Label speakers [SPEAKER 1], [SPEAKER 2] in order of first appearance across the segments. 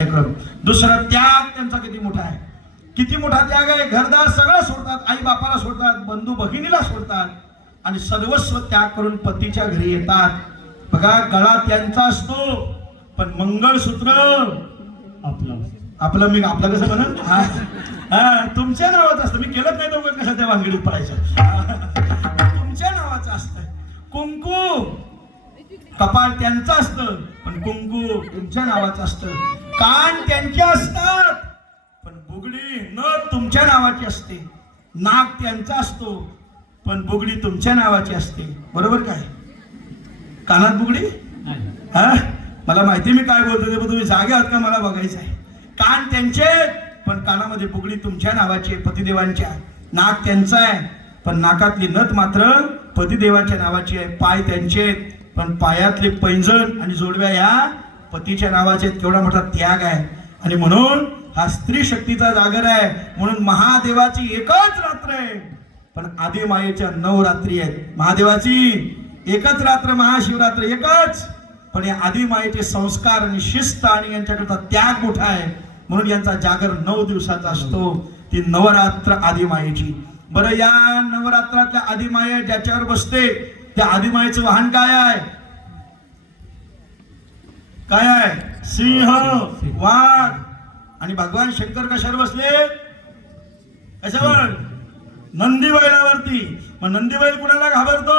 [SPEAKER 1] कार्यक्रम दुसरा त्याग त्यांचा किती मोठा आहे. किती मोठा त्याग आहे? घरदार सगळं सोडतात आई बापाला सोडतात बंधू भगिनीला सोडतात आणि सर्वस्व त्याग करून पतीच्या घरी येतात. बघा गळा त्यांचा असतो पण मंगळसूत्र
[SPEAKER 2] आपलं
[SPEAKER 1] आपलं मी आपलं कसं म्हणून? हा. तुमच्या नावाचं असतं. मी केलंच नाही तर कसं त्या वांगडीत पडायचं. तुमच्या नावाचं असतं. कुंकू. कपाळ त्यांचं असतं पण कुंकू तुमच्या नावाचं असतं. कान त्यांचे असतात. पण बुगडी न तुमच्या नावाची असते. नाक त्यांचा असतो पण बुगडी तुमच्या नावाची असते. बरोबर काय? कानात बुगडी? हा? मला माहिती मी काय बोलतो ते पण तुम्ही जागे आहात का मला बघायचं आहे. कान त्यांचे पण कानामध्ये बुगडी तुमच्या नावाची आहे पतिदेवांच्या. नाक त्यांचं आहे पण नाकातली नथ मात्र पतिदेवाच्या नावाची आहे. पाय त्यांचे पण पायातले पैंजण आणि जोडव्या ह्या पतीच्या नावाचे केवढा मोठा त्याग आहे. आणि म्हणून हा स्त्री शक्तीचा जागर आहे. म्हणून महादेवाची एकच रात्र आहे. पण आदिमायेच्या नऊ रात्री आहेत. महादेवाची एकच रात्र महाशिवरात्र एकच. पण या आदिमायेचे संस्कार आणि शिस्त आणि यांच्याकरता त्याग मोठा आहे. म्हणून यांचा जागर नऊ दिवसाचा असतो. ती नवरात्र आदिमायेची बरं या नवरात्रातल्या आदिमाये ज्याच्यावर बसते त्या आदिमायेचं वाहन काय आहे? काय आहे? सिंह वाघ. आणि भगवान शंकर कशावर बसले? कशावर? नंदी बैलावरती मग नंदी बैल कुणाला घाबरतो?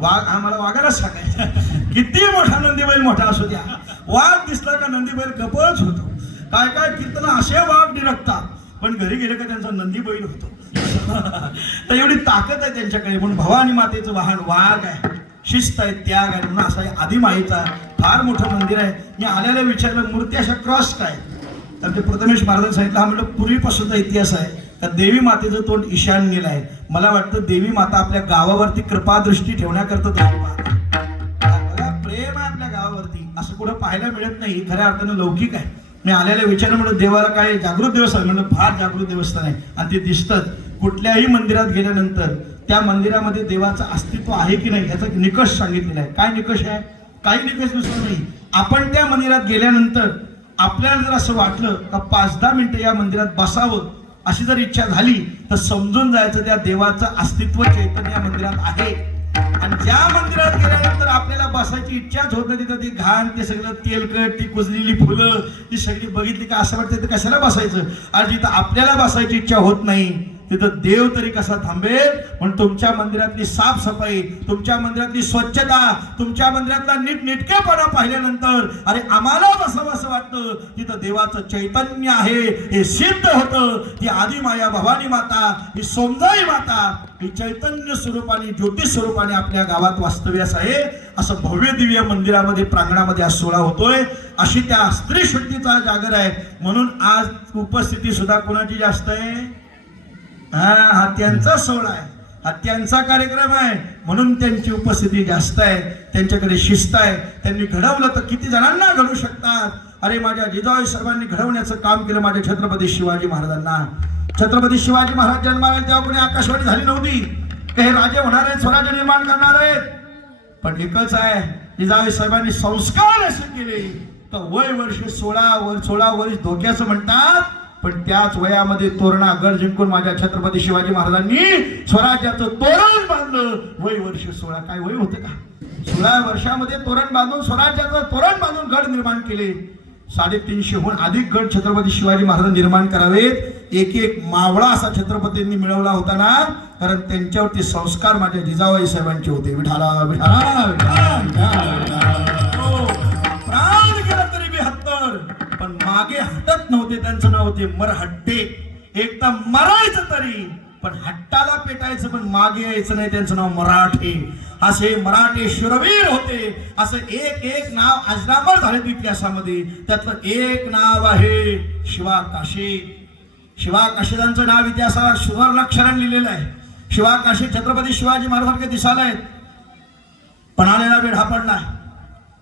[SPEAKER 2] वाघा
[SPEAKER 1] आम्हाला वाघालाच सांगायचं किती मोठा नंदी बैल मोठा असू द्या. वाघ दिसला का नंदी बैल गपच होतो. काय काय? कीर्तन असे वाघ निरखतात. पण घरी गेले का त्यांचा नंदी बैल होतो तर एवढी ताकद आहे त्यांच्याकडे. म्हणून भवानी मातेचं वाहन वाघ आहे. शिस्त आहे त्याग आहे म्हणून असा आहे आदिमाईचा फार मोठं मंदिर आहे. मी आल्याला विचारलं मूर्ती अशा क्रॉस काय? तर ते प्रथमेश महाराजांनी सांगितलं हा म्हणलं पूर्वीपासूनचा इतिहास आहे. तर देवी मातेचं तोंड ईशान्येला आहे. मला वाटतं देवी माता आपल्या गावावरती कृपादृष्टी ठेवण्याकरता तोंड पाहते. प्रेम आहे आपल्या गावावरती. असं कुठं पाहायला मिळत नाही. खऱ्या अर्थानं लौकिक आहे. मी आलेल्या विचार म्हणून देवाला काय जागृत देवस्थान? म्हणलं फार जागृत देवस्थान आहे. आणि ते दिसतं कुठल्याही मंदिरात गेल्यानंतर त्या मंदिरामध्ये देवाचं अस्तित्व आहे की नाही याचा निकष सांगितलेला आहे. काय निकष आहे? काही निकष नुसतं नाही. आपण त्या मंदिरात गेल्यानंतर आपल्याला जर असं वाटलं का पाच दहा मिनिटं या मंदिरात बसावं अशी जर इच्छा झाली तर समजून जायचं त्या देवाचं अस्तित्व चैतन्य या मंदिरात आहे. आणि ज्या मंदिरात गेल्यानंतर आपल्याला बसायची इच्छाच होत नाही तिथं ती घाण ते सगळं तेलकट ती कुजलेली फुलं ती सगळी बघितली का? असं वाटतं तर कशाला बसायचं? आणि जिथं आपल्याला बसायची इच्छा होत नाही. तिथं देव तरी कसा थांबेल? पण तुमच्या मंदिरातली साफसफाई तुमच्या मंदिरातली स्वच्छता तुमच्या मंदिरातला नीटनिटकेपणा पाहिल्यानंतर अरे आम्हाला कसं असं वाटतं. तिथं देवाचं चैतन्य आहे हे सिद्ध होतं. ही आदिमाया भवानी माता ही सोमजाई माता ही चैतन्य स्वरूपाने ज्योतिष स्वरूपाने आपल्या गावात वास्तव्यास आहे. असं भव्य दिव्य मंदिरामध्ये प्रांगणामध्ये आज सोहळा होतोय. अशी त्या स्त्री शक्तीचा जागर आहे. म्हणून आज उपस्थिती सुद्धा कोणाची जास्त आहे? हा हा त्यांचा सोहळा आहे. हा त्यांचा कार्यक्रम आहे. म्हणून त्यांची उपस्थिती जास्त आहे. त्यांच्याकडे शिस्त आहे. त्यांनी घडवलं तर किती जणांना घडू शकतात? अरे माझ्या जिजाऊ सर्वांनी घडवण्याचं काम केलं माझ्या छत्रपती शिवाजी महाराजांना. छत्रपती शिवाजी महाराज जन्माला तेव्हा कोणी आकाशवाणी झाली नव्हती. का हे राजे होणार आहेत स्वराज्य निर्माण करणार आहेत. पण एकच आहे जिजाऊ साहेबांनी संस्कार असे केले. तर वय वर्ष सोळा वर सोळा वर्ष धोक्याचं म्हणतात पण त्याच वयामध्ये तोरणा गड जिंकून माझ्या छत्रपती शिवाजी महाराजांनी स्वराज्याचं तोरण बांधलं. वय वर्ष सोळा. काय वय होतं का? सोळा वर्षामध्ये तोरण बांधून स्वराज्याचं तोरण बांधून गड निर्माण केले. साडेतीनशेहून अधिक गड छत्रपती शिवाजी महाराज निर्माण करावेत. एक एक मावळा असा छत्रपतींनी मिळवला होता ना? कारण त्यांच्यावरती संस्कार माझ्या जिजाबाई साहेबांचे होते. विठाला विठाला विठाला, विठाला, नव्हते त्यांचं नाव होते मरहट्टे. एकदा मरायचं तरी पण हट्टाला पेटायचं पण मागे यायचं नाही त्यांचं नाव मराठे. असे मराठे शूरवीर होते. असं एक एक नाव अजरामर झाले इतिहासामध्ये. त्यातलं एक नाव आहे शिवा काशे. शिवा काशीदांचं नाव इतिहासाला सुवर्ण अक्षराने लिहिलेलं आहे. शिवा काशी छत्रपती शिवाजी महाराजांकडे दिसायला आहेत. पणालेला वेढा पडलाय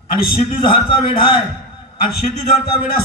[SPEAKER 1] आणि सिद्धीजहारचा वेढा आहे. आणि सिद्धीजहारचा वेढा